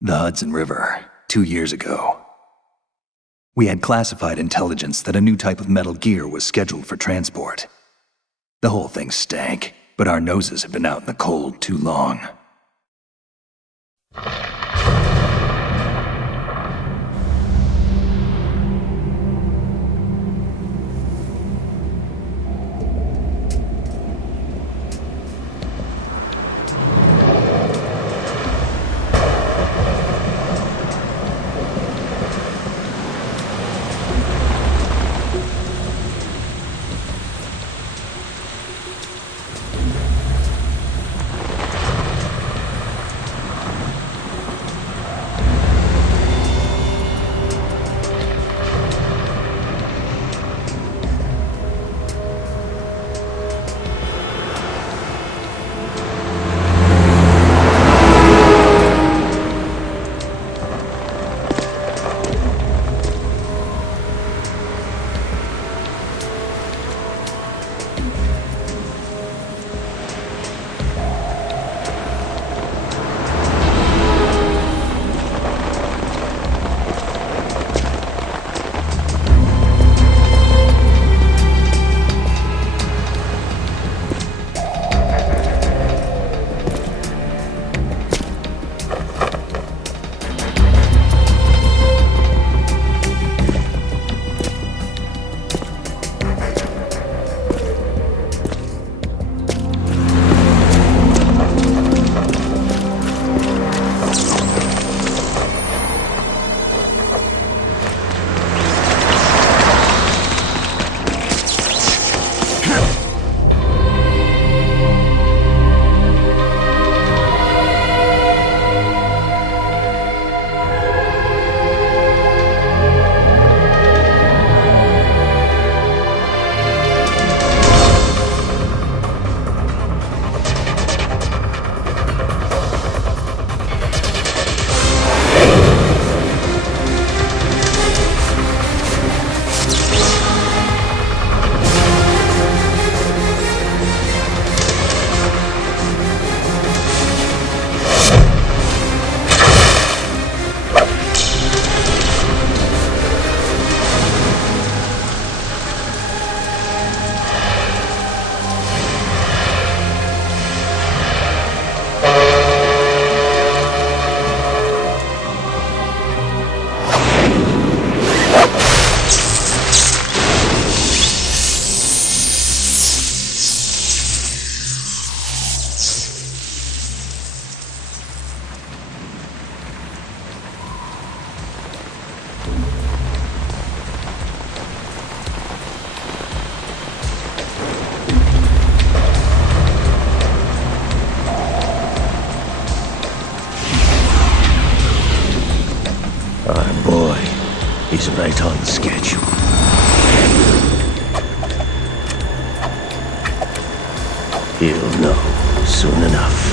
The Hudson River, 2 years ago. We had classified intelligence that a new type of metal gear was scheduled for transport. The whole thing stank, but our noses had been out in the cold too long. He's right on schedule. He'll know soon enough.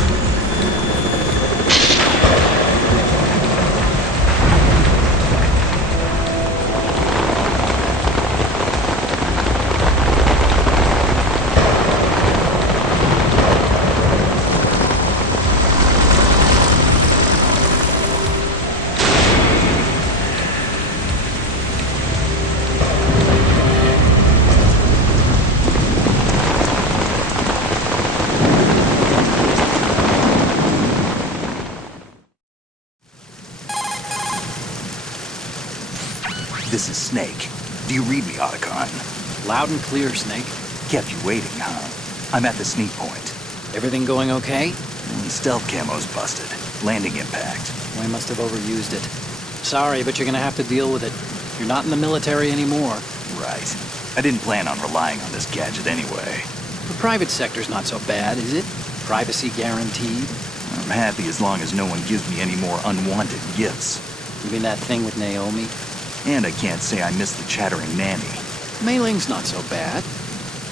This is Snake. Do you read me, Otacon? Loud and clear, Snake. Kept you waiting, huh? I'm at the sneak point. Everything going okay? Stealth camo's busted. Landing impact. We must have overused it. Sorry, but you're gonna have to deal with it. You're not in the military anymore. Right. I didn't plan on relying on this gadget anyway. The private sector's not so bad, is it? Privacy guaranteed. I'm happy as long as no one gives me any more unwanted gifts. You mean that thing with Naomi? And I can't say I miss the chattering nanny. Mei Ling's not so bad.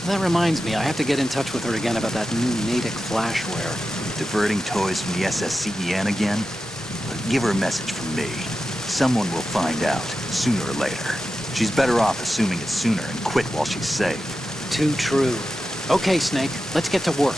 That reminds me, I have to get in touch with her again about that new Natick flashware. Diverting toys from the SSCEN again? Give her a message from me. Someone will find out, sooner or later. She's better off assuming it's sooner and quit while she's safe. Too true. Okay, Snake, let's get to work.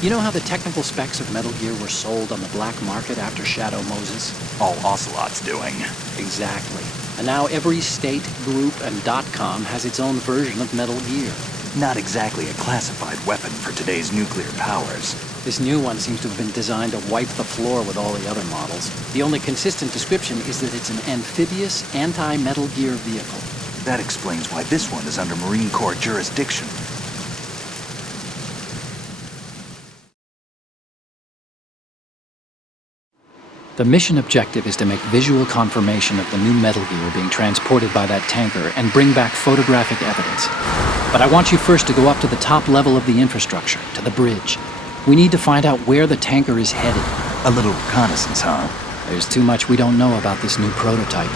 You know how the technical specs of Metal Gear were sold on the black market after Shadow Moses? All Ocelot's doing. Exactly. And now every state, group, and .com has its own version of Metal Gear. Not exactly a classified weapon for today's nuclear powers. This new one seems to have been designed to wipe the floor with all the other models. The only consistent description is that it's an amphibious, anti-Metal Gear vehicle. That explains why this one is under Marine Corps jurisdiction. The mission objective is to make visual confirmation of the new Metal Gear being transported by that tanker and bring back photographic evidence. But I want you first to go up to the top level of the infrastructure, to the bridge. We need to find out where the tanker is headed. A little reconnaissance, huh? There's too much we don't know about this new prototype.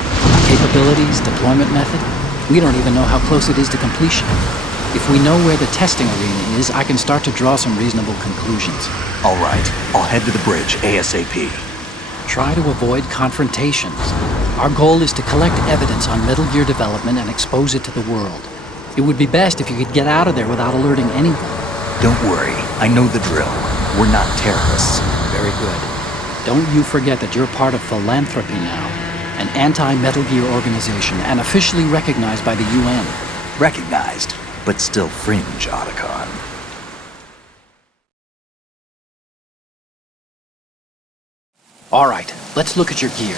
Capabilities, deployment method. We don't even know how close it is to completion. If we know where the testing arena is, I can start to draw some reasonable conclusions. All right, I'll head to the bridge ASAP. Try to avoid confrontations. Our goal is to collect evidence on Metal Gear development and expose it to the world. It would be best if you could get out of there without alerting anyone. Don't worry, I know the drill. We're not terrorists. Very good. Don't you forget that you're part of Philanthropy now, an anti-Metal Gear organization and officially recognized by the UN. Recognized, but still fringe, Otacon. All right, let's look at your gear.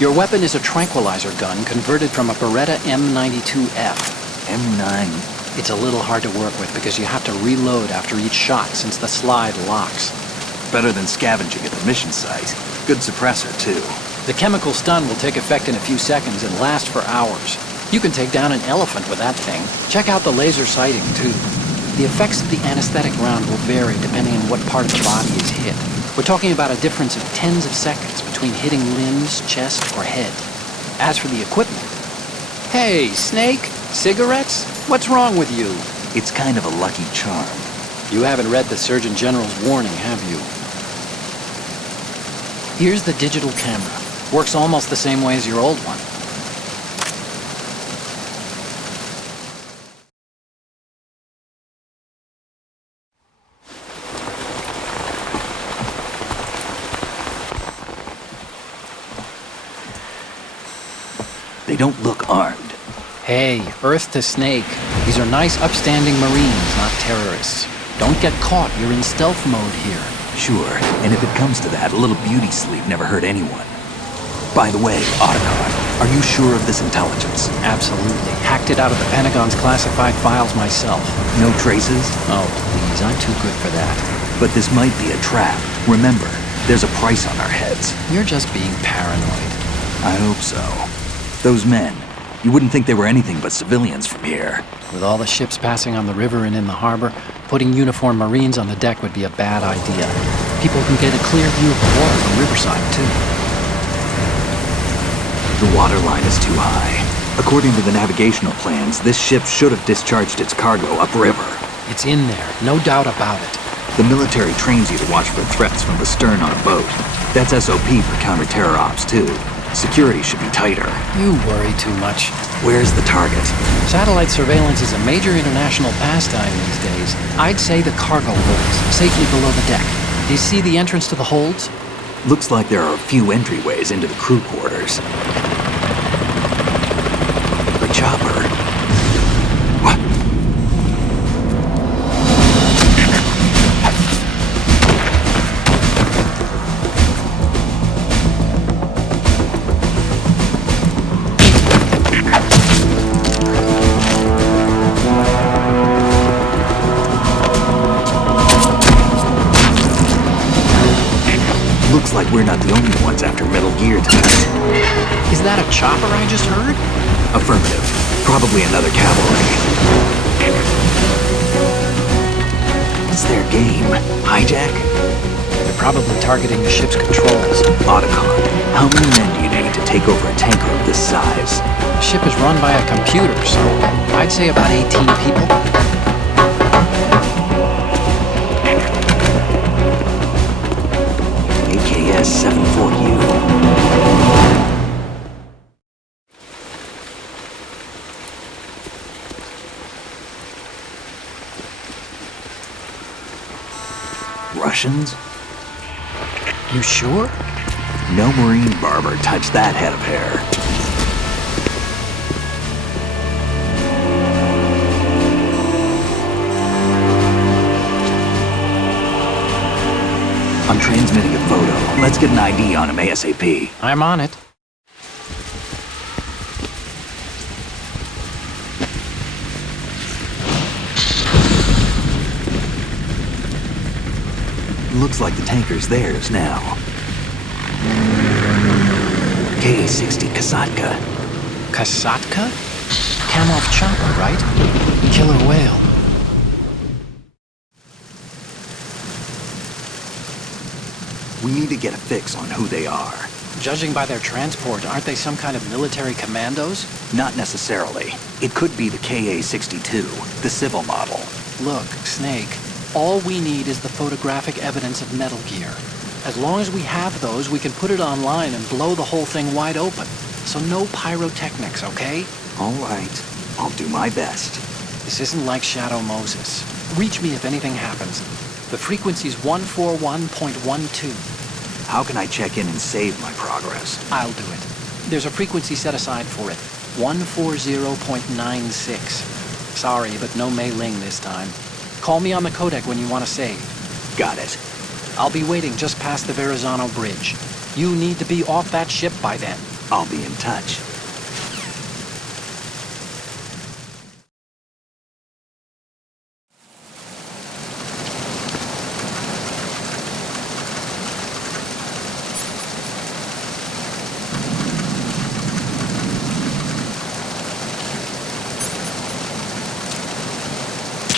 Your weapon is a tranquilizer gun converted from a Beretta M92F. M9. It's a little hard to work with because you have to reload after each shot since the slide locks. Better than scavenging at the mission site. Good suppressor, too. The chemical stun will take effect in a few seconds and last for hours. You can take down an elephant with that thing. Check out the laser sighting, too. The effects of the anesthetic round will vary depending on what part of the body is hit. We're talking about a difference of tens of seconds between hitting limbs, chest, or head. As for the equipment... Hey, Snake? Cigarettes? What's wrong with you? It's kind of a lucky charm. You haven't read the Surgeon General's warning, have you? Here's the digital camera. Works almost the same way as your old one. They don't look armed. Hey, Earth to Snake. These are nice, upstanding Marines, not terrorists. Don't get caught. You're in stealth mode here. Sure, and if it comes to that, a little beauty sleep never hurt anyone. By the way, Otacon, are you sure of this intelligence? Absolutely. Hacked it out of the Pentagon's classified files myself. No traces? Oh, please, I'm too good for that. But this might be a trap. Remember, there's a price on our heads. You're just being paranoid. I hope so. Those men, you wouldn't think they were anything but civilians from here. With all the ships passing on the river and in the harbor, putting uniformed Marines on the deck would be a bad idea. People can get a clear view of the water from Riverside, too. The water line is too high. According to the navigational plans, this ship should have discharged its cargo upriver. It's in there, no doubt about it. The military trains you to watch for threats from the stern on a boat. That's SOP for counter-terror ops, too. Security should be tighter. You worry too much. Where's the target? Satellite surveillance is a major international pastime these days. I'd say the cargo holds, safely below the deck. Do you see the entrance to the holds? Looks like there are a few entryways into the crew quarters. The chopper. What? Looks like we're not the only ones after Metal Gear tonight. Is that a chopper I just heard? Affirmative. Probably another cavalry. What's their game? Hijack? They're probably targeting the ship's controls. Otacon, how many men do you need to take over a tanker of this size? The ship is run by a computer, so I'd say about 18 people. AKS 74U. Russians? You sure? No Marine barber touched that head of hair. I'm transmitting a photo. Let's get an ID on him ASAP. I'm on it. Looks like the tanker's theirs now. K-60 Kasatka. Kasatka? Kamov chopper, right? Killer whale. We need to get a fix on who they are. Judging by their transport, aren't they some kind of military commandos? Not necessarily. It could be the KA-62, the civil model. Look, Snake, all we need is the photographic evidence of Metal Gear. As long as we have those, we can put it online and blow the whole thing wide open. So no pyrotechnics, okay? All right. I'll do my best. This isn't like Shadow Moses. Reach me if anything happens. The frequency's 141.12. How can I check in and save my progress? I'll do it. There's a frequency set aside for it. 140.96. Sorry, but no Mei Ling this time. Call me on the codec when you want to save. Got it. I'll be waiting just past the Verrazano Bridge. You need to be off that ship by then. I'll be in touch.